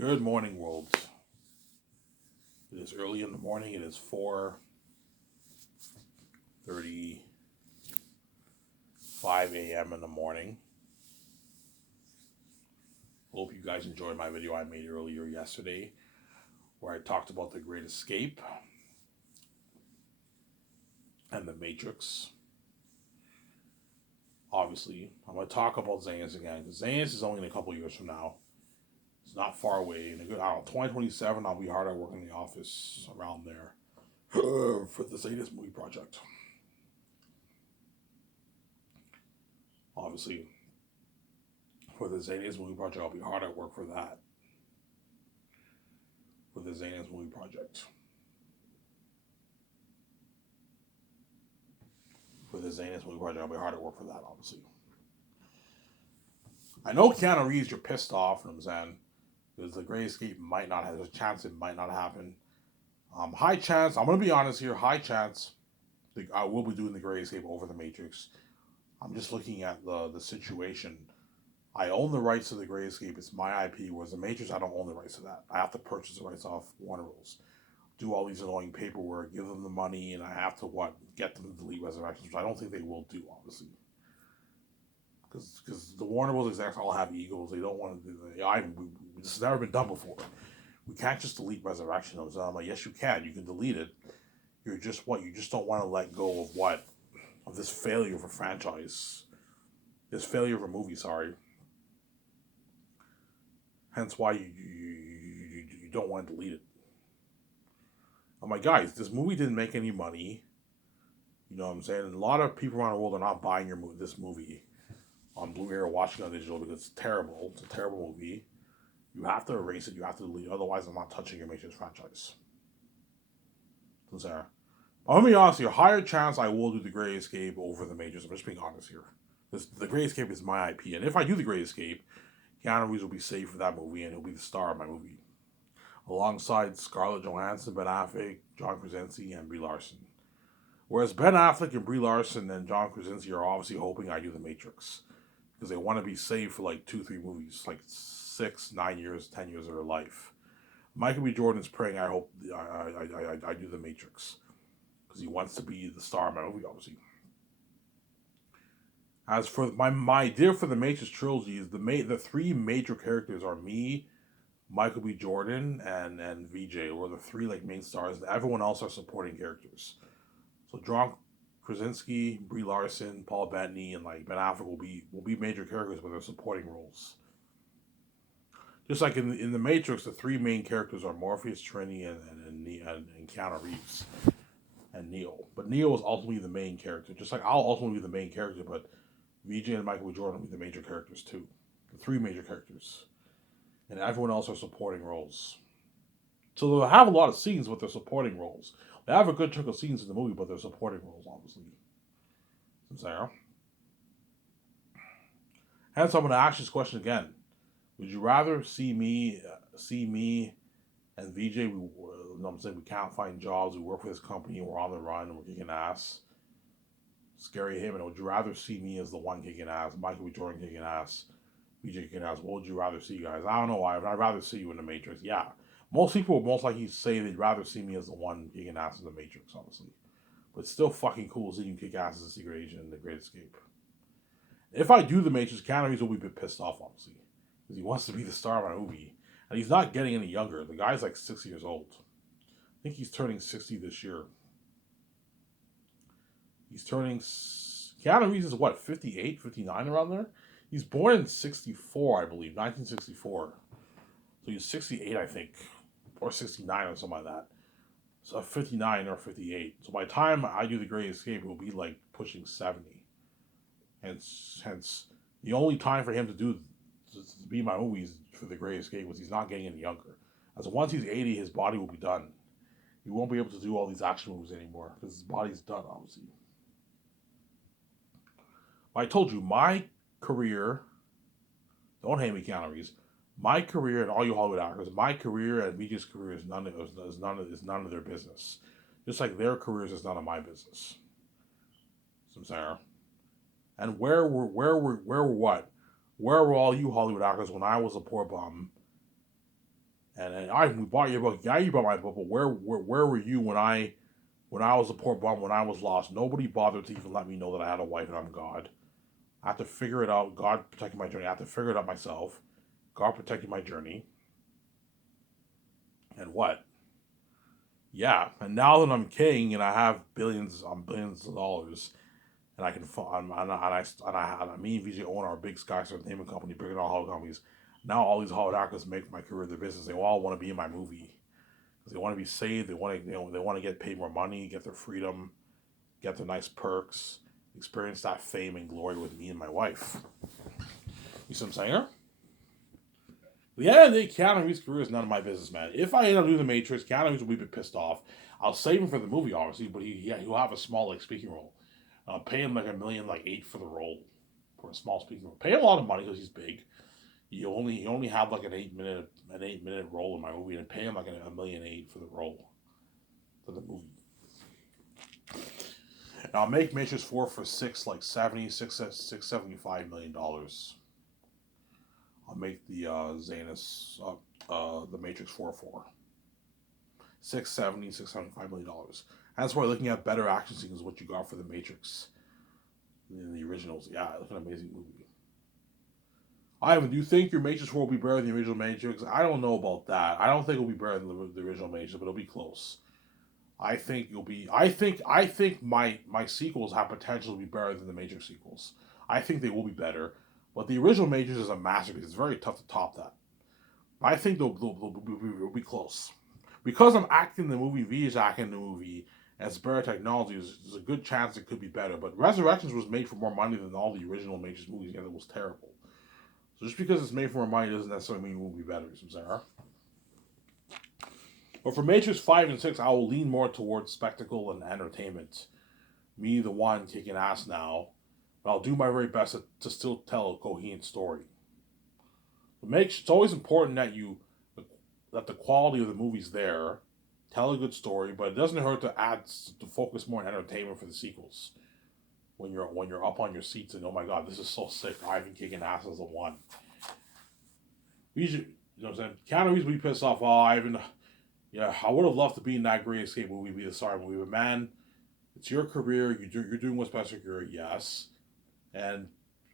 Good morning, world. It is early in the morning. It is 4:35 a.m. in the morning. Hope you guys enjoyed my video I made earlier yesterday where I talked about The Great Escape and The Matrix. Obviously, I'm going to talk about Zanus again because Zanus is only in a couple years from now. It's not far away. In a good, I don't know, 2027, I'll be hard at work in the office around there for the Zanus movie project. Obviously, for the Zanus movie project, I'll be hard at work for that. For the Zanus movie project. For the Zanus movie project, I'll be hard at work for that, obviously. I know Keanu Reeves, you're pissed off, you know what I'm saying? Because the Great Escape might not have, there's a chance it might not happen. High chance, I'm going to be honest here, high chance I will be doing the Great Escape over the Matrix. I'm just looking at the situation. I own the rights to the Great Escape. It's my IP. Whereas the Matrix, I don't own the rights to that. I have to purchase the rights off Warner Bros. Do all these annoying paperwork, give them the money, and I have to get them to delete Resurrections, which I don't think they will do, obviously. Because the Warner Bros. Execs all have egos. They don't want to do that. This has never been done before. We can't just delete Resurrections. I'm like, yes, you can. You can delete it. You're just what? You just don't want to let go of what? Of this failure of a franchise. This failure of a movie, sorry. Hence why you don't want to delete it. I'm like, guys, this movie didn't make any money. You know what I'm saying? And a lot of people around the world are not buying this movie on Blu-ray or watching it on digital because it's terrible. It's a terrible movie. You have to erase it. You have to delete it. Otherwise, I'm not touching your Matrix franchise. So, Sarah. I'm going to be honest here. Higher chance I will do The Great Escape over The Matrix. I'm just being honest here. The Great Escape is my IP. And if I do The Great Escape, Keanu Reeves will be saved for that movie and he'll be the star of my movie. Alongside Scarlett Johansson, Ben Affleck, John Krasinski, and Brie Larson. Whereas Ben Affleck and Brie Larson and John Krasinski are obviously hoping I do The Matrix. Because they want to be saved for like 2-3 movies. Like 6, 9 years, 10 years of their life. Michael B. Jordan's praying I hope I do The Matrix. Because he wants to be the star of my movie, obviously. As for my idea for the Matrix trilogy is the three major characters are me, Michael B. Jordan, and VJ, were the three like main stars. Everyone else are supporting characters. So John Krasinski, Brie Larson, Paul Bettany, and like Ben Affleck will be major characters, but they're supporting roles. Just like in the Matrix, the three main characters are Morpheus, Trinity, and Keanu Reeves, and Neo. But Neo is ultimately the main character. Just like I'll ultimately be the main character, but VJ and Michael B. Jordan will be the major characters too. The three major characters. And everyone else are supporting roles. So they'll have a lot of scenes with their supporting roles. They have a good chunk of scenes in the movie, but they're supporting roles, obviously. Sarah. Hence, I'm going to ask this question again. Would you rather see me and VJ? I'm saying we can't find jobs. We work for this company. We're on the run. We're kicking ass. Scary him. And would you rather see me as the one kicking ass, Michael B. Jordan kicking ass, VJ kicking ass? What would you rather see, guys? I don't know why. I'd rather see you in the Matrix. Yeah, most people would most likely say they'd rather see me as the one kicking ass in the Matrix, honestly. But it's still fucking cool seeing you kick ass as a secret agent in The Great Escape. If I do the Matrix, Keanu Reeves will be a bit pissed off, obviously, because he wants to be the star of my movie, and he's not getting any younger. The guy's like 6 years old. I think he's turning 60 this year. He's turning. Keanu Reeves is what, 58, 59 around there? He's born in 64, I believe, 1964. So he's 68, I think, or 69 or something like that. So 59 or 58. So by the time I do The Great Escape, it will be like pushing 70. Hence, the only time for him to be my movies for The Great Escape was he's not getting any younger. As once he's 80, his body will be done. He won't be able to do all these action moves anymore because his body's done, obviously. But I told you, my career, don't hate me, Keanu Reeves, my career and all you Hollywood actors, my career and VJ's career is none of their business. Just like their careers is none of my business. Sarah. And where were all you Hollywood actors when I was a poor bum And I we bought your book. Yeah, you bought my book, but where were you when I was a poor bum, when I was lost? Nobody bothered to even let me know that I had a wife and I'm God. I have to figure it out. God protected my journey. I have to figure it out myself. God protected my journey. And what? Yeah. And now that I'm king and I have billions of dollars, and I can, and me and VJ own our big Skystar Entertainment company, bigger than all Hollywood companies. Now all these Hollywood actors make my career their business. They all want to be in my movie because they want to be saved. They want to get paid more money, get their freedom, get their nice perks, experience that fame and glory with me and my wife. You see what I'm saying? Yeah, Keanu Reeves' career is none of my business, man. If I end up doing The Matrix, Keanu Reeves will be a bit pissed off. I'll save him for the movie, obviously, but he'll have a small like speaking role. Pay him like $1 million, like $8 for the role, for a small speaking role. Pay him a lot of money because he's big. You only have like an 8 minute role in my movie, and pay him like $1.8 million for the role for the movie. And I'll make Matrix 4 for $675 million. I'll make the Zanus the Matrix 4 for $675 million. That's why looking at better action scenes is what you got for the Matrix than the originals. Yeah, it's an amazing movie. Ivan, do you think your Matrix 4 will be better than the original Matrix? I don't know about that. I don't think it'll be better than the original Matrix, but it'll be close. I think you'll be. I think my sequels have potential to be better than the Matrix sequels. I think they will be better, but the original Matrix is a masterpiece. It's very tough to top that. I think they'll be close because I'm acting the movie. V is acting the movie. And it's better technology. There's a good chance it could be better. But Resurrections was made for more money than all the original Matrix movies, and it was terrible. So just because it's made for more money doesn't necessarily mean it will be better. But for Matrix 5 and 6, I will lean more towards spectacle and entertainment. Me, the one kicking ass now, but I'll do my very best to still tell a coherent story. It's always important that the quality of the movie's there, tell a good story, but it doesn't hurt to focus more on entertainment for the sequels. When you're up on your seats and oh my god, this is so sick, Ivan kicking ass as the one. You know what I'm saying? Keanu Reeves would be pissed off. Oh, Ivan, yeah, I would have loved to be in that Great Escape movie, be the star movie, but man, it's your career. You're doing what's best for your career, yes, and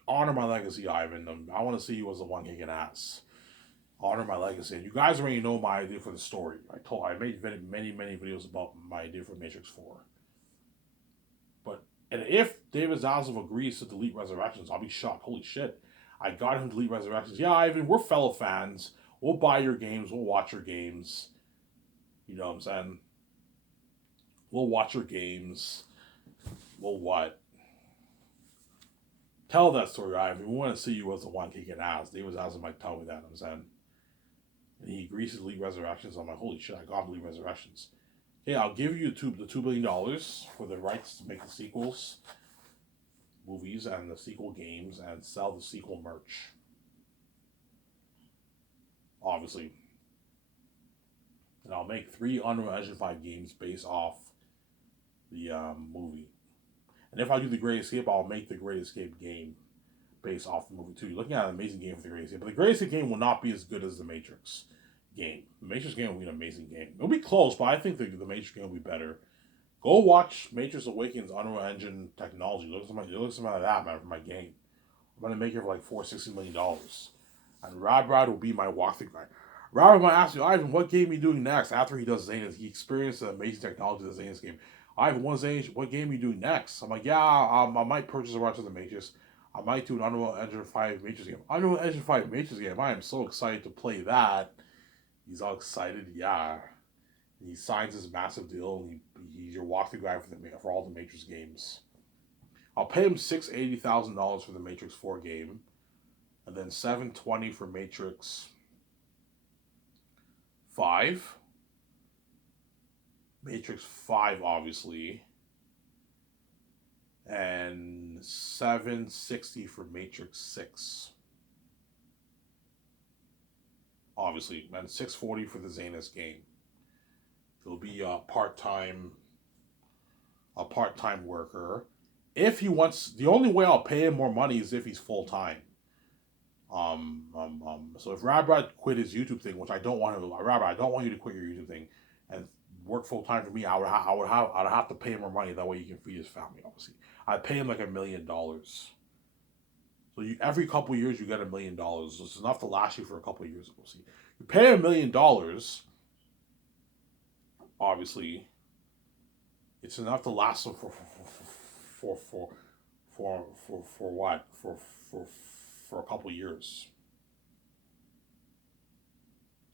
honor my legacy, Ivan. I want to see you as the one kicking ass. Honor my legacy. And you guys already know my idea for the story. I made many videos about my idea for Matrix 4. But and if David Zaslav agrees to delete Resurrections, I'll be shocked. Holy shit. I got him to delete Resurrections. Yeah, Ivan, we're fellow fans. We'll buy your games. We'll watch your games. You know what I'm saying? We'll watch your games. We'll what? Tell that story, Ivan. We want to see you as the one kicking ass. David Zaslav might tell me that. I'm saying. And he agrees to delete Resurrections. I'm like, holy shit, I gotta delete Resurrections. Okay, I'll give you the $2 billion for the rights to make the sequels, movies, and the sequel games, and sell the sequel merch. Obviously. And I'll make 3 Unreal Engine 5 games based off the movie. And if I do the Great Escape, I'll make the Great Escape game based off the movie too. You're looking at an amazing game for the Great Escape, but the Great Escape game will not be as good as the Matrix game. The Matrix game will be an amazing game. It'll be close, but I think the Matrix game will be better. Go watch Matrix Awakens Unreal Engine technology. Look at some of that, man, for my game. I'm gonna make it for like $460 million. And Rad will be my walkthrough guy. Rad might ask you, Ivan, what game are you doing next? After he does Zanus, he experienced the amazing technology of the Zanus game. Ivan, what game are you doing next? I'm like, yeah, I might purchase a rest of the Matrix. I might do an Unreal Engine 5 Matrix game. Unreal Engine 5 Matrix game. I am so excited to play that. He's all excited, yeah. He signs his massive deal, and he's your walkthrough guy for all the Matrix games. I'll pay him $680,000 for the Matrix 4 game, and then $720 for Matrix 5. Matrix 5, obviously. And $760 for Matrix 6. Obviously. And $640 for the Zanus game. He'll be a part-time worker. If he wants, the only way I'll pay him more money is if he's full-time. So if Rad quit his YouTube thing, which I don't want him to, Rad, I don't want you to quit your YouTube thing and work full time for me. I'd have to pay him more money. That way he can feed his family. Obviously, I'd pay him like $1 million. So every couple of years you get $1 million. It's enough to last you for a couple of years. We'll see. You pay $1 million, obviously, it's enough to last them for for for what for a couple of years.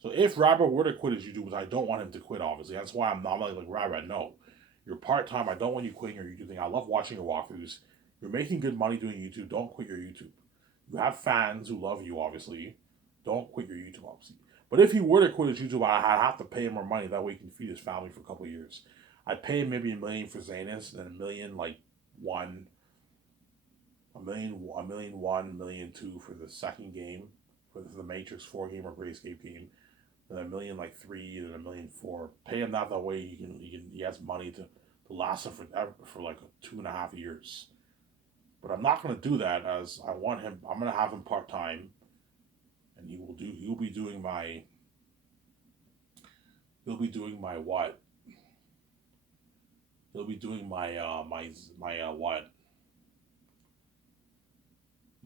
So if Robert were to quit his YouTube, which I don't want him to quit, obviously, that's why I'm not like Robert. No, you're part time. I don't want you quitting your YouTube thing. I love watching your walkthroughs. You're making good money doing YouTube. Don't quit your YouTube. You have fans who love you, obviously. Don't quit your YouTube, obviously. But if he were to quit his YouTube, I'd have to pay him more money. That way he can feed his family for a couple of years. I'd pay him maybe $1 million for Zanus, and then $1 million, like one, $1 million, $1 million, $1 million, $2 for the second game, for the Matrix 4 game or Grayscape game. Then $1 million, like three, then $1 million, 4. Pay him that way. He has money to last him for like 2.5 years. But I'm not gonna do that, as I want him. I'm gonna have him part time, and he'll be doing my what? He'll be doing my what?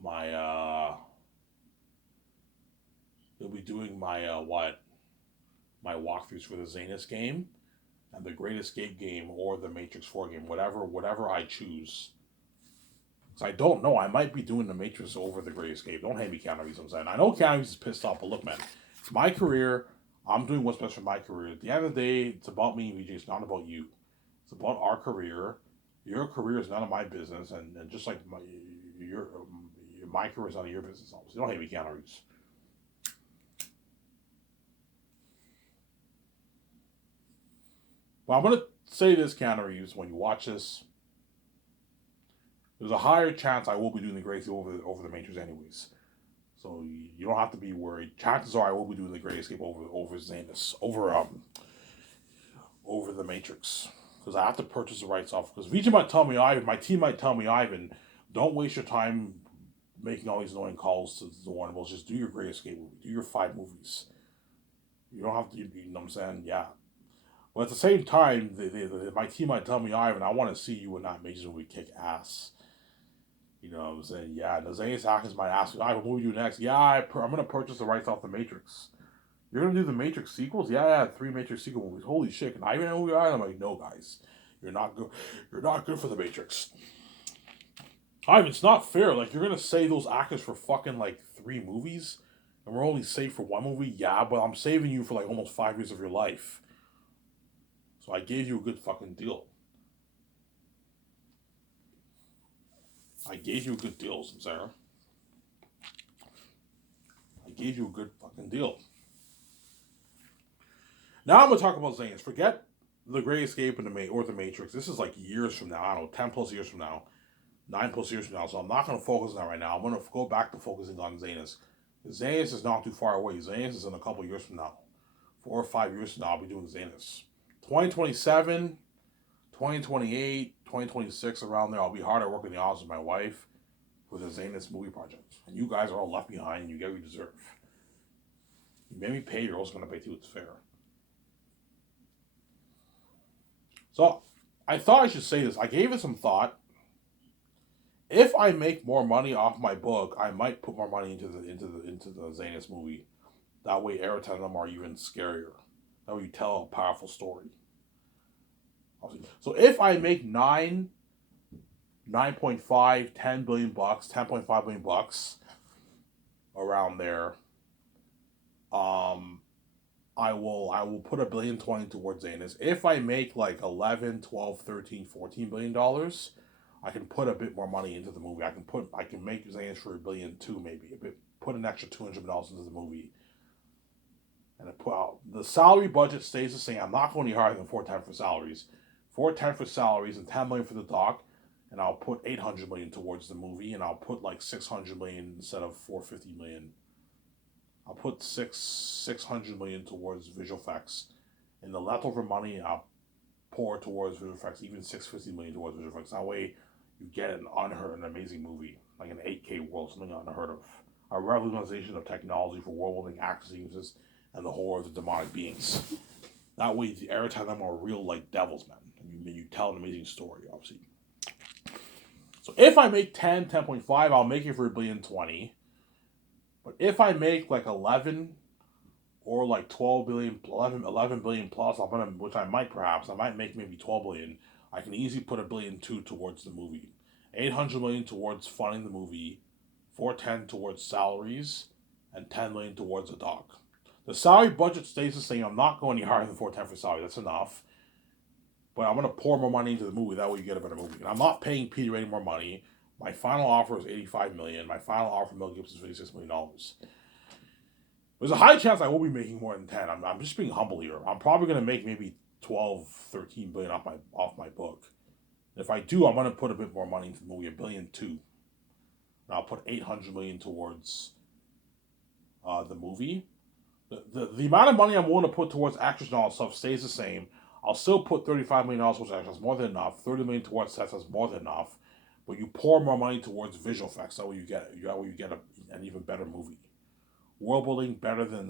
My He'll be doing my what? My walkthroughs for the Zanus game and the Great Escape game or the Matrix 4 game, whatever I choose. So I don't know. I might be doing the Matrix over the Great Escape. Don't hate me, Keanu Reeves. I'm saying I know Keanu Reeves is pissed off, but look, man, it's my career. I'm doing what's best for my career. At the end of the day, it's about me, VJ. It's not about you. It's about our career. Your career is none of my business, and just like your my career is none of your business. Obviously, don't hate me, Keanu Reeves. Well, I'm gonna say this, Keanu Reeves. When you watch this, there's a higher chance I will be doing the Gracie over the Matrix anyways. So you don't have to be worried. Chances are I will be doing the Great Escape over Zanus over the Matrix, because I have to purchase the rights off. Because VJ might tell me, Ivan, my team might tell me, Ivan, don't waste your time making all these annoying calls to the Warner Bros. Just do your Great Escape movie. Do your 5 movies. You don't have to. You know what I'm saying? Yeah. But at the same time, my team might tell me, Ivan, I want to see you in that Matrix movie kick ass. You know what I'm saying? Yeah, Nazarius Hawkins might ask me, what will you do next? Yeah, I'm going to purchase the rights off the Matrix. You're going to do the Matrix sequels? Yeah, 3 Matrix sequel movies. Holy shit, can I even know who you are? I'm like, no, guys. You're not good. You're not good for the Matrix. Ivan, it's not fair. Like, you're going to save those actors for fucking, like, 3 movies? And we're only saved for 1 movie? Yeah, but I'm saving you for, like, almost 5 years of your life. So I gave you a good fucking deal. I gave you a good deal, Sarah. I gave you a good fucking deal. Now I'm gonna talk about Zanes. Forget the Great Escape and the Matrix. This is like years from now. I don't know, 10+ years from now, 9+ years from now. So I'm not gonna focus on that right now. I'm gonna go back to focusing on Zanus. Zanus is not too far away. Zanus is in a couple years from now, 4 or 5 years from now. I'll be doing Zanus. 2027, 2028, 2026, around there. I'll be hard at work in the office with my wife for the Zanus movie project. And you guys are all left behind, and you get what you deserve. You made me pay. You're also gonna pay too. It's fair. So I thought I should say this. I gave it some thought. If I make more money off my book, I might put more money into the Zanus movie. That way, Aerotandem are even scarier. That way, you tell a powerful story. So if I make 9.5, $10 billion, $10.5 billion around there, I will put $1.020 billion towards Zanus. If I make like 11, 12, 13, $14 billion, I can put a bit more money into the movie. I can make Zanus for $1.2 billion maybe. Put an extra $200 into the movie. And the salary budget stays the same. I'm not going any higher than 410 for salaries. 410 for salaries and $10 million for the doc, and I'll put $800 million towards the movie, and I'll put like $600 million instead of $450 million. I'll put $600 million towards visual effects, and the leftover money I'll pour towards visual effects, even $650 million towards visual effects. That way, you get an amazing movie, like an 8K world, something unheard of. a revolutionization of technology for world-building action sequences and the horrors of demonic beings. That way, the every time them are real like devils, man. And you tell an amazing story, obviously. So if I make 10.5, I'll make it for $1,020,000,000. But if I make like 11 or like 12 billion, 11 billion plus, which I might perhaps, I might make maybe 12 billion. I can easily put $1,200,000,000 towards the movie, 800 million towards funding the movie, 410 towards salaries, and 10 million towards the doc. The salary budget stays the same. I'm not going any higher than 410 for salary. That's enough. But I'm going to pour more money into the movie. That way you get a better movie. And I'm not paying Peter any more money. My final offer is 85 million. My final offer for Mel Gibson is $56 million. There's a high chance I will be making more than 10. I'm just being humble here. I'm probably going to make maybe 12, 13 billion off my book. If I do, I'm going to put a bit more money into the movie, $1.2 billion. And I'll put 800 million towards the movie. The amount of money I'm willing to put towards actors and all that stuff stays the same. I'll still put $35 million towards actors. That's more than enough. 30 million towards sets. That's more than enough. But you pour more money towards visual effects. That way you get an even better movie. World building better than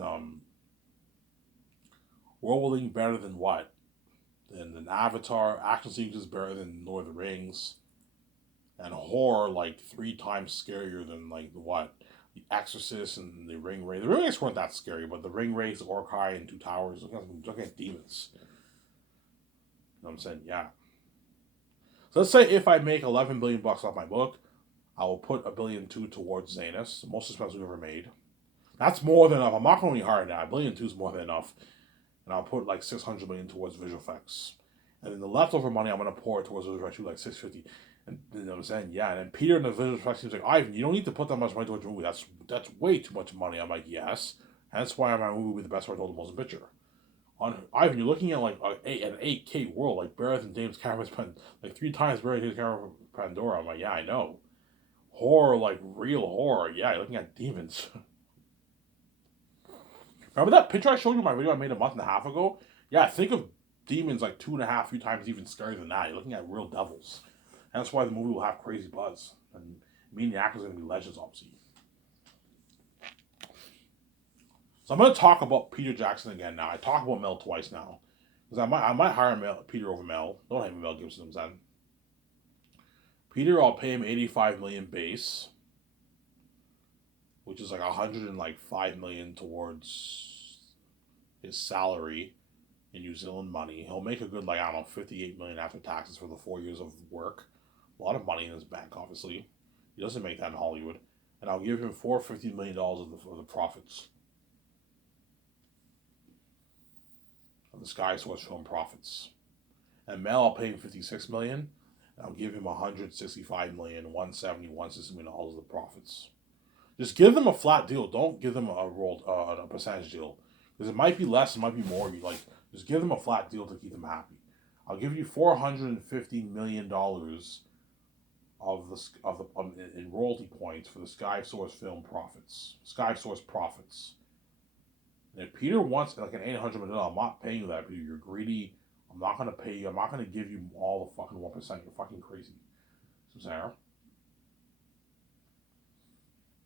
what? Than Avatar. Action sequences better than Lord of the Rings. And horror like 3 times scarier than like what? The Exorcist and the Ring Wraiths. The Ring Wraiths weren't that scary, but the Ring Wraiths, Orkai, and Two Towers, looking at demons. You know what I'm saying? Yeah. So let's say if I make 11 billion bucks off my book, I will put $1.2 billion towards Zanus, the most expensive we've ever made. That's more than enough. I'm not going to be higher than that. $1.2 billion is more than enough. And I'll put like 600 million towards visual effects. And then the leftover money I'm going to pour towards visual effects, like 650. And you know what I'm saying? Yeah. And then Peter in the visual effects seems like, Ivan, you don't need to put that much money towards your movie. That's way too much money. I'm like, yes. That's why my movie will be the best part of the motion picture. Ivan, you're looking at like an 8K world, like better than James Cameron's like 3 times better than James Cameron's Pandora. I'm like, yeah, I know. Horror, like real horror. Yeah, you're looking at demons. Remember that picture I showed you in my video I made a month and a half ago? Yeah, think of demons like 2.5, 3 times even scarier than that. You're looking at real devils. And that's why the movie will have crazy buzz. And me and the actors are going to be legends, obviously. So I'm going to talk about Peter Jackson again now. I talked about Mel twice now. Because I might hire Peter over Mel. Don't have Mel Gibson then. Peter, I'll pay him 85 million base. Which is like 105 million towards his salary in New Zealand money. He'll make a good, like, I don't know, 58 million after taxes for the 4 years of work. A lot of money in his bank, obviously. He doesn't make that in Hollywood. And I'll give him $450 million of the profits. Of the Sky Source film profits. And Mel, I'll pay him 56 million. And I'll give him 165 million, 170, 160 million dollars of the profits. Just give them a flat deal. Don't give them a percentage deal, because it might be less, it might be more. Just give them a flat deal to keep them happy. I'll give you $450 million in royalty points for the Sky Source film profits. Sky Source profits. And if Peter wants like an $800 million, I'm not paying you that, Peter. You're greedy. I'm not gonna pay you. I'm not gonna give you all the fucking 1%. You're fucking crazy. So Sarah.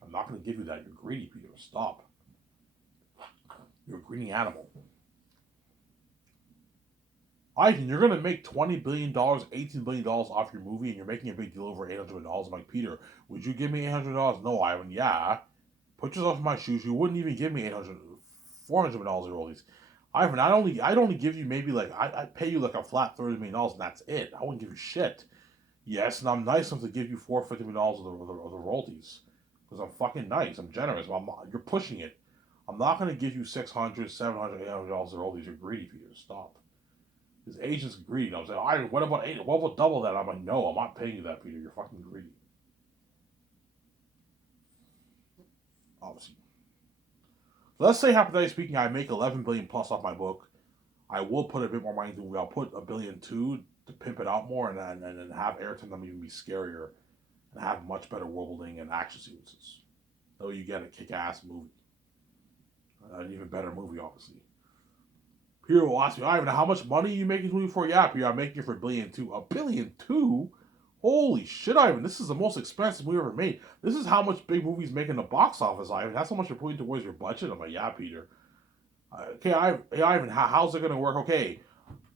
I'm not going to give you that. You're greedy, Peter. Stop. You're a greedy animal. Ivan, you're going to make $20 billion, $18 billion off your movie, and you're making a big deal over $800 million. I'm like, Peter, would you give me $800? No, Ivan. Yeah. Put yourself in my shoes. You wouldn't even give me $400 million in royalties. Ivan, I'd only give you maybe like, I'd pay you like a flat $30 million, and that's it. I wouldn't give you shit. Yes, and I'm nice enough to give you $450 million of the royalties. Because I'm fucking nice. I'm generous. You're pushing it. I'm not going to give you $600, $700, $800 of royalties. You're greedy, Peter. Stop. His agent's greedy. I'm saying, what about double that? I'm like, no, I'm not paying you that, Peter. You're fucking greedy. Obviously. Let's say, hypothetically speaking, I make 11 billion plus off my book. I will put a bit more money into it. I'll put $1.2 billion to pimp it out more and have Ayrton them even be scarier. And have much better world building and action sequences. Though you get a kick-ass movie. An even better movie, obviously. Peter will ask me, Ivan, how much money are you making this movie for? Yeah, Peter, I'm making it for $1.2 billion. $1.2 billion? Holy shit, Ivan! This is the most expensive movie ever made. This is how much big movies make in the box office, Ivan. That's how much you're putting towards your budget. I'm like, yeah, Peter. Okay, Ivan, how's it gonna work? Okay,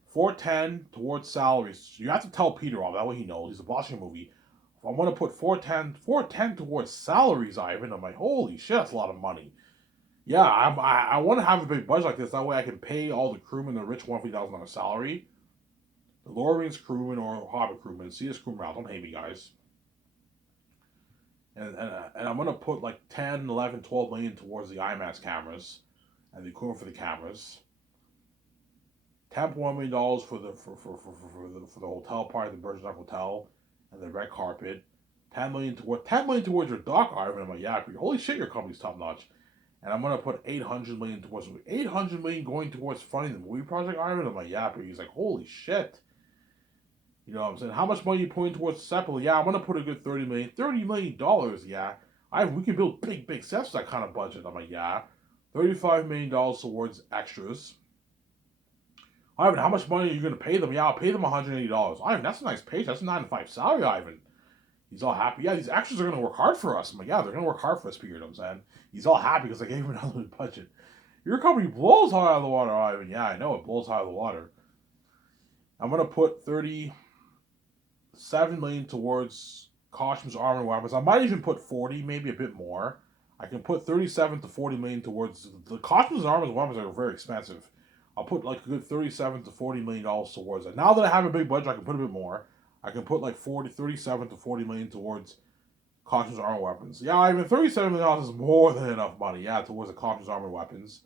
410 towards salaries. You have to tell Peter all that way he knows. He's watching a movie. I'm gonna put 410 towards salaries, Ivan. I'm like, holy shit, that's a lot of money. Yeah, I want to have a big budget like this. That way I can pay all the crewmen the rich $150,000 salary, the Lord of the Rings crewmen or Hobbit crewmen. See this crewmen out. Don't hate me, guys. And I'm gonna put like 10, 11, 12 million towards the IMAX cameras and the equipment for the cameras. $10.1 million for the hotel part, the Burj Al Hotel, and the red carpet. 10 million towards your dock, Ivan. I'm like, yeah, holy shit, your company's top notch. And I'm gonna put 800 million towards 800 million going towards funding the movie project, Ivan. I'm like, yeah, he's like, holy shit. You know what I'm saying? How much money you putting towards Seppel? Yeah, I'm gonna put a good 30 million. $30 million, yeah. We can build big sets with that kind of budget. I'm like, yeah. $35 million towards extras. Ivan, how much money are you going to pay them? Yeah, I'll pay them $180. Ivan, that's a nice pay. That's a 9 to 5 salary, Ivan. He's all happy. Yeah, these extras are going to work hard for us. I'm like, yeah, they're going to work hard for us, Peter. You know what I'm saying? He's all happy because I gave him an unlimited budget. Your company blows high out of the water, Ivan. Yeah, I know it blows high out of the water. I'm going to put 37 million towards costumes, armor, and weapons. I might even put 40, maybe a bit more. I can put 37 to 40 million towards the costumes and armor and weapons are very expensive. I'll put like a good 37 to 40 million dollars towards it. Now that I have a big budget, I can put a bit more. I can put like 37 to 40 million towards costumes, armor, weapons. Yeah, even 37 million dollars is more than enough money. Yeah, towards the costumes, armor, weapons,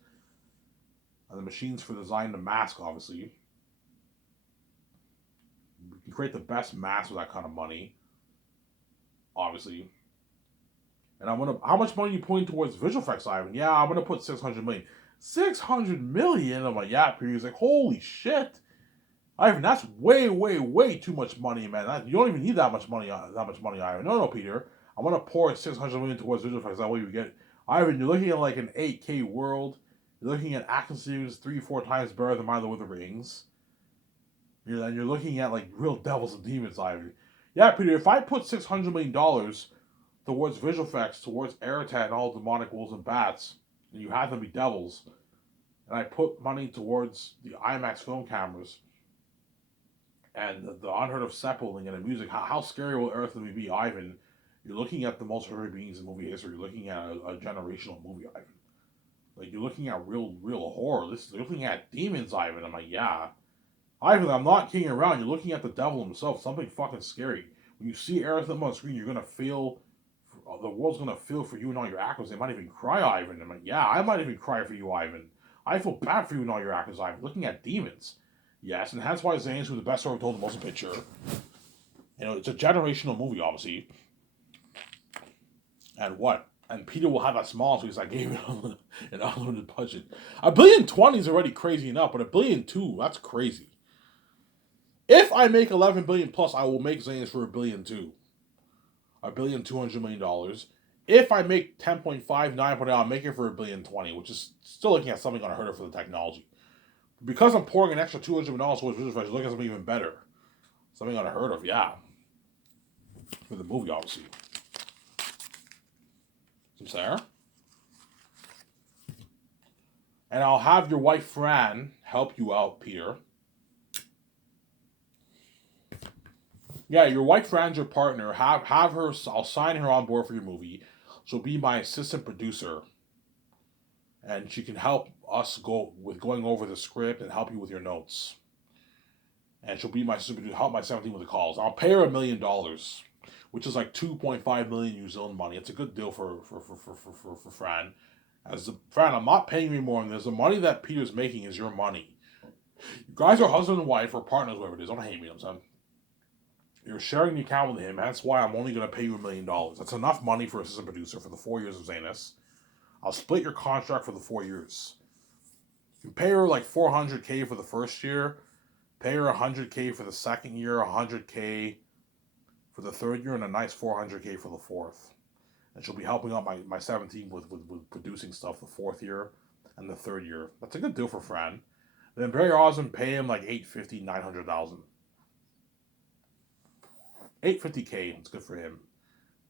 and the machines for designing the mask. Obviously, you can create the best mask with that kind of money. Obviously, and I'm gonna. How much money are you putting towards visual effects, Ivan? Yeah, I'm gonna put 600 million. 600 million? I'm like, yeah, He's like, holy shit. Ivan, that's way too much money, man. You don't even need that much money, Ivan. No, Peter. I'm gonna pour 600 million towards visual effects. That way you get, Ivan. You're looking at like an 8K world. You're looking at action scenes 3-4 times better than My Lord of the Rings. You're looking at like real devils and demons, Ivan. Yeah, Peter. If I put $600 million towards visual effects, towards Eretat and all demonic wolves and bats, and you have them be devils, and I put money towards the IMAX film cameras and the unheard of seppuling and the music. How scary will Earth be, Ivan? You're looking at the most horrific beings in movie history. You're looking at a generational movie, Ivan. Like you're looking at real horror. You're looking at demons, Ivan. I'm like, yeah, Ivan. I'm not kidding around. You're looking at the devil himself. Something fucking scary. When you see Earth on the screen, you're gonna feel. The world's gonna feel for you and all your actors. They might even cry, Ivan. I'm like, yeah, I might even cry for you, Ivan. I feel bad for you and all your actors, Ivan. Looking at demons. Yes, and that's why Zane's who the best story told the motion picture. It's a generational movie, obviously. And what? And Peter will have that small because I gave him an unlimited budget. $1,020,000,000 is already crazy enough, but $1,200,000,000, that's crazy. If I make 11 billion plus, I will make Zane's for $1,200,000,000. $1,200,000,000. If I make 10.5, 9.8, I'll make it for $1,020,000,000, which is still looking at something unheard of for the technology. Because I'm pouring an extra $200 million towards visual effects, look at something even better. Something unheard of, yeah. For the movie, obviously. Sarah? And I'll have your wife, Fran, help you out, Peter. Yeah, your wife, Fran's your partner. Have her, I'll sign her on board for your movie. She'll be my assistant producer. And she can help us going over the script and help you with your notes. And she'll be my assistant producer, help my 17 with the calls. I'll pay her $1 million, which is like 2.5 million New Zealand money. It's a good deal for Fran. Fran, I'm not paying you more than this. The money that Peter's making is your money. You guys are husband and wife or partners, whatever it is. Don't hate me, I'm saying. You're sharing the account with him. That's why I'm only going to pay you $1 million. That's enough money for assistant producer for the 4 years of Zanus. I'll split your contract for the 4 years. You can pay her like $400K for the first year, pay her $100K for the second year, $100K for the third year, and a nice $400K for the fourth. And she'll be helping out my 17 with producing stuff the fourth year and the third year. That's a good deal for Fran. Then Barry Osmond pay him like $850,000, $900,000. $850K. It's good for him.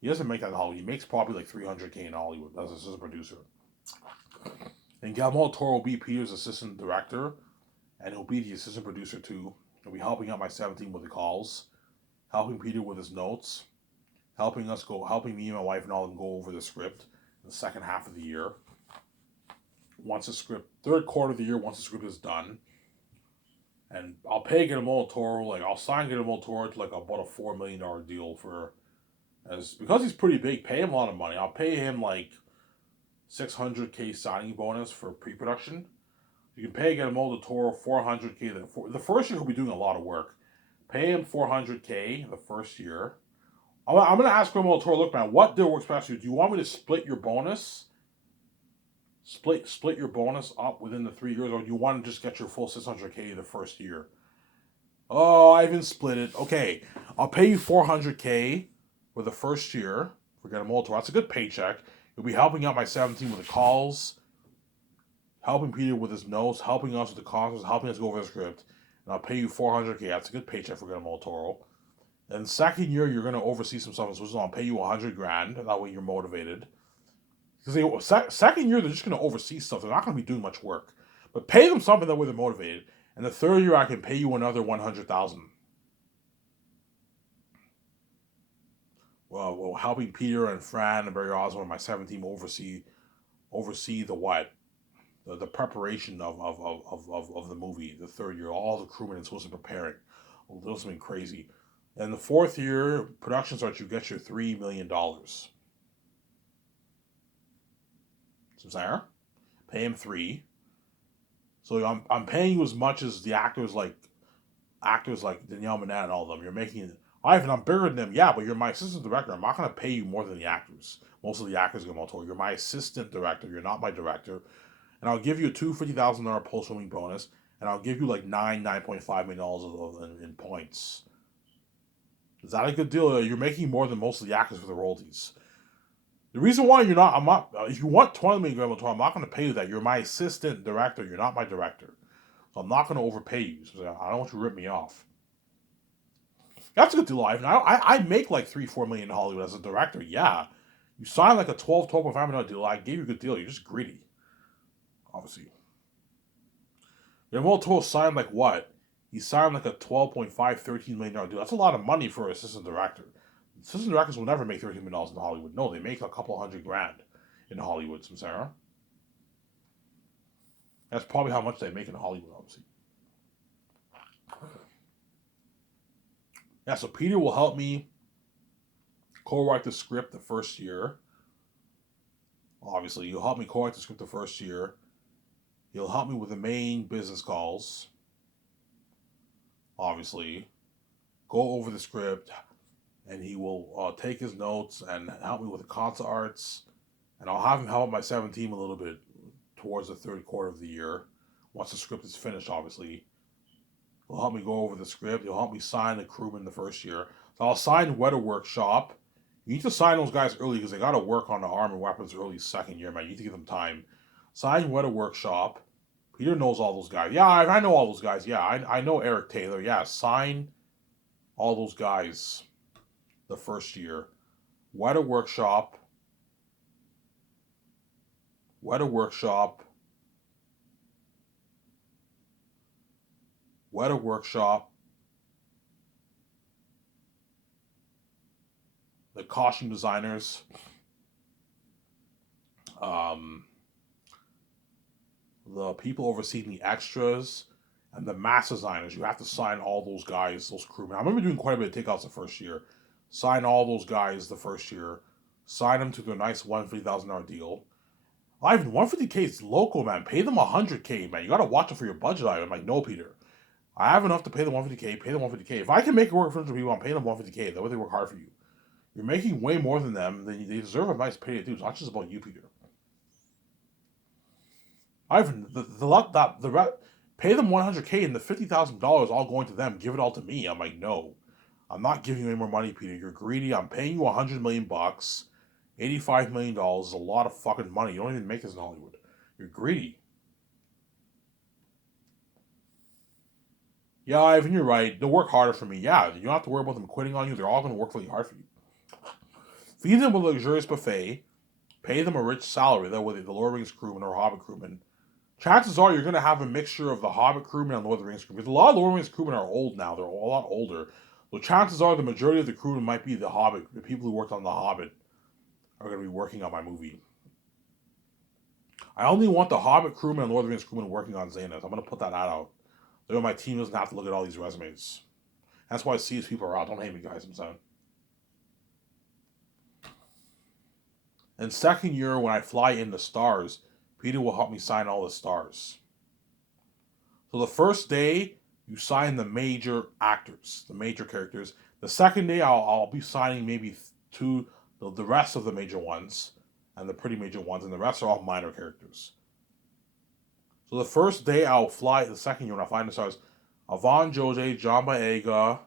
He doesn't make that in Hollywood. He makes probably like $300K in Hollywood as an assistant producer. And Guillermo del Toro will be Peter's assistant director, and he'll be the assistant producer too. He'll be helping out my 17 with the calls, helping Peter with his notes, helping me and my wife and all of them go over the script in the second half of the year. Once the script, third quarter of the year, once the script is done, and I'll pay Guillermo del Toro, like I'll sign Guillermo del Toro to like about a $4 million deal because he's pretty big. Pay him a lot of money. I'll pay him like $600K signing bonus for pre-production. You can pay Guillermo del Toro $400K. The first year he'll be doing a lot of work. Pay him $400K the first year. I'm gonna ask Guillermo del Toro, look, man, what deal works best for you? Do you want me to split your bonus? Split your bonus up within the 3 years, or do you want to just get your full $600K the first year? Oh, I haven't split it. Okay, I'll pay you $400K for the first year for Guillermo del Toro. That's a good paycheck. You'll be helping out my 17 with the calls, helping Peter with his notes, helping us with the conference, helping us go over the script, and I'll pay you $400K. That's a good paycheck for Guillermo del Toro. And the second year, you're gonna oversee some stuff in Switzerland. I'll pay you $100,000. That way, you're motivated. Because second year, they're just gonna oversee stuff. They're not gonna be doing much work, but pay them something that way they're motivated. And the third year, I can pay you another $100,000. Well, helping Peter and Fran and Barry Osborne, my 17, oversee the what? The preparation of the movie, the third year, all the crewmen are supposed to be preparing. Well, those have been crazy. And the fourth year, production starts, you get your $3 million. So Sarah, pay him 3. So I'm paying you as much as the actors like Danielle Manette and all of them. You're making Ivan, I'm bigger than them, yeah, but you're my assistant director. I'm not gonna pay you more than the actors. Most of the actors get multiple. You're my assistant director. You're not my director. And I'll give you a $250,000 post-filming bonus, and I'll give you like $9.5 million in points. Is that a good deal? You're making more than most of the actors for the royalties. The reason why I'm not, if you want $20 million, I'm not going to pay you that. You're my assistant director. You're not my director. So I'm not going to overpay you. So I don't want you to rip me off. That's a good deal, Ivan. I make like $3-4 million in Hollywood as a director. Yeah. You signed like a $12.5 million deal. I gave you a good deal. You're just greedy. Obviously. Guillermo del Toro signed like what? He signed like a $13 million deal. That's a lot of money for an assistant director. Assistant directors will never make $13 million in Hollywood. No, they make a couple $100,000 in Hollywood, Sarah. That's probably how much they make in Hollywood, obviously. Yeah, so Peter will help me co-write the script the first year. Obviously, he'll help me co-write the script the first year. He'll help me with the main business calls. Obviously, go over the script, and he will take his notes and help me with the concept arts. And I'll have him help my 17 a little bit towards the third quarter of the year. Once the script is finished, obviously. He'll help me go over the script. He'll help me sign the crewman the first year. So I'll sign Weta Workshop. You need to sign those guys early because they got to work on the arm and weapons early second year, man. You need to give them time. Sign Weta Workshop. Peter knows all those guys. Yeah, I know all those guys. Yeah, I know Eric Taylor. Yeah, sign all those guys the first year. Weta Workshop. Weta Workshop. Weta Workshop. The costume designers. The people overseeing the extras, and the mass designers. You have to sign all those guys, those crewmen. I remember doing quite a bit of takeouts the first year. Sign all those guys the first year. Sign them to their nice $150,000 deal. Ivan, $150K is local, man. Pay them $100K, man. You gotta watch it for your budget, Ivan. I'm like, no, Peter. I have enough to pay them $150K. Pay them $150K. If I can make it work for people, I'm paying them $150K. That way they work hard for you. You're making way more than them. They deserve a nice payday too. It's not just about you, Peter. Ivan, pay them $100K and the $50,000 all going to them. Give it all to me. I'm like, no, I'm not giving you any more money, Peter. You're greedy. I'm paying you $100 million. $85 million is a lot of fucking money. You don't even make this in Hollywood. You're greedy. Yeah, Ivan, you're right. They'll work harder for me. Yeah, you don't have to worry about them quitting on you. They're all going to work really hard for you. Feed them a luxurious buffet. Pay them a rich salary. That whether the Lord of the Rings crewmen or Hobbit crewmen. Chances are you're going to have a mixture of the Hobbit crewmen and Lord of the Rings crewmen. Because a lot of Lord of the Rings crewmen are old now. They're a lot older. So chances are the majority of the crewmen might be the Hobbit. The people who worked on the Hobbit are going to be working on my movie. I only want the Hobbit crewmen and Lord of the Rings crewmen working on Xehanort. I'm going to put that out. That way my team doesn't have to look at all these resumes. That's why these people are out. Don't hate me, guys. I'm saying. And second year, when I fly in the stars, Peter will help me sign all the stars. So the first day, you sign the major actors, the major characters. The second day, I'll be signing maybe the rest of the major ones and the pretty major ones, and the rest are all minor characters. So the first day, I'll fly. The second year, when I fly in the stars, Avan Jose, John Boyega,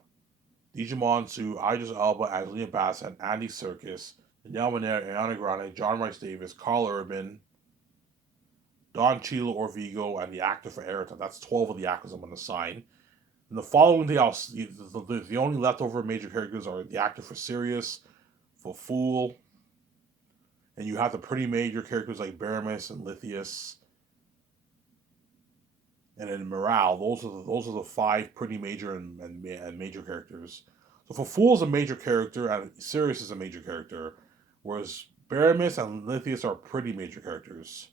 Digimon Su, Idris Elba, Angelina Bassett, Andy Serkis, Danielle Monaire, Ariana Grande, John Rice Davis, Carl Urban, Don Cheadle Orvigo, and the actor for Erica. That's 12 of the actors I'm going to sign. And the following day, the only leftover major characters are the actor for Sirius, for Fool, and you have the pretty major characters like Baramis and Lithius, and then Morale. Those are the five pretty major and major characters. So for Fool is a major character and Sirius is a major character, whereas Baramis and Lithius are pretty major characters.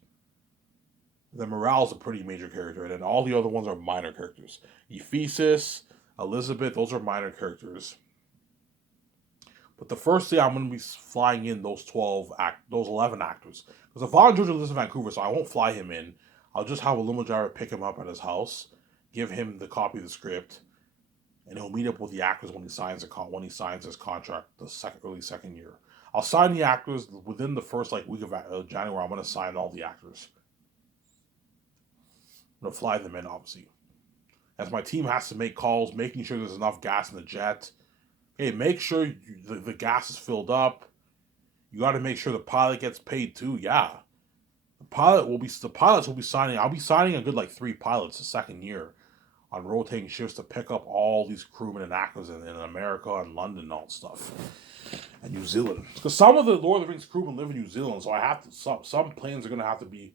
Then Morale's a pretty major character, and then all the other ones are minor characters. Ephesus, Elizabeth, those are minor characters. But the first day I'm going to be flying in those 11 actors. Because Avan Georgia lives in Vancouver, so I won't fly him in. I'll just have a limo driver pick him up at his house, give him the copy of the script, and he'll meet up with the actors when he signs his contract early second year. I'll sign the actors within the first week of January. I'm going to sign all the actors. I'm going to fly them in, obviously. As my team has to make calls, making sure there's enough gas in the jet. Hey, make sure the gas is filled up. You got to make sure the pilot gets paid too. Yeah, the pilots will be signing. I'll be signing a good 3 pilots the second year on rotating shifts to pick up all these crewmen and actors in America and London and all stuff, and New Zealand. Because some of the Lord of the Rings crewmen live in New Zealand, so I have to. Some planes are gonna have to be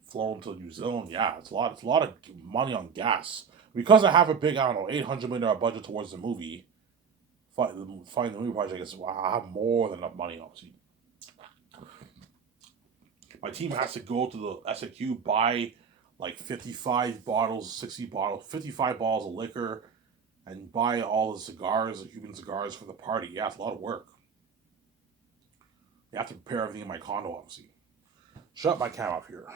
flown to New Zealand. Yeah, it's a lot of money on gas. Because I have a big, $800 million budget towards the movie. Find the movie project, I have more than enough money, obviously. My team has to go to the SAQ, buy 55 bottles, 60 bottles, 55 bottles of liquor, and buy all the cigars, the Cuban cigars for the party. Yeah, it's a lot of work. You have to prepare everything in my condo, obviously. Shut my cam off here.